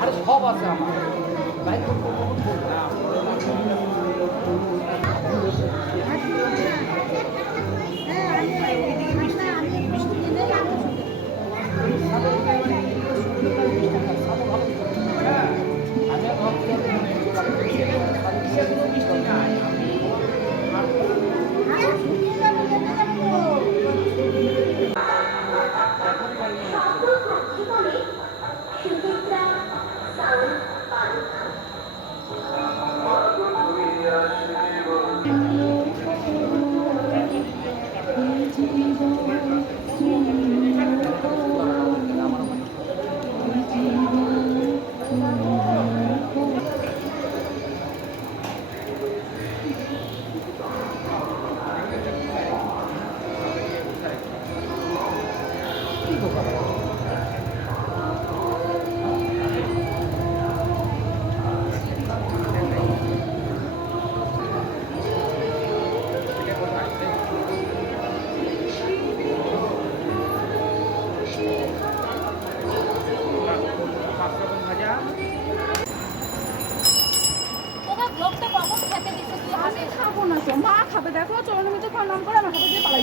আর সব আছে আমার। খাব দেখো চরণ মিত্র খাওয়া নাম করে আমার হাতে দিয়ে পালাই।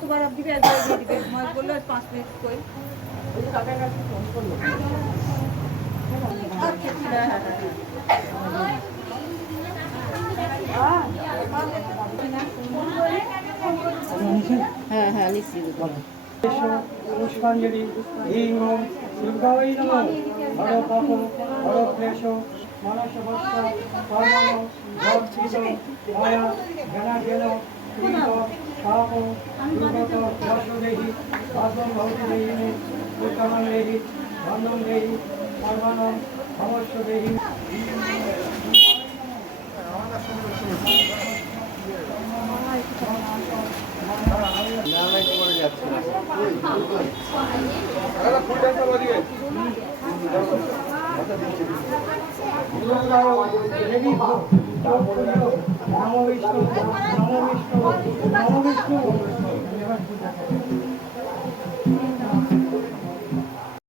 কতবার আপনি একবার দিয়ে দিবে মাছ বলল পাঁচ মিনিট কই আচ্ছা, হ্যাঁ, হ্যাঁ, হ্যাঁ। হ্যাঁ হ্যাঁ নিশ্চিত পুষ্পাঞ্জলি হিং দুর্গাই নম হর পাপ হর ক্লেশ মানস ভস্ত কর্মণ ভক্তিত মায়া জ্ঞানা দুর্গত যশ দেহি বাসন ভৌতি দেহিনে উত্তমন দেহি বন্ধন দেহি কর্মণ সমস্য দেহি দেবী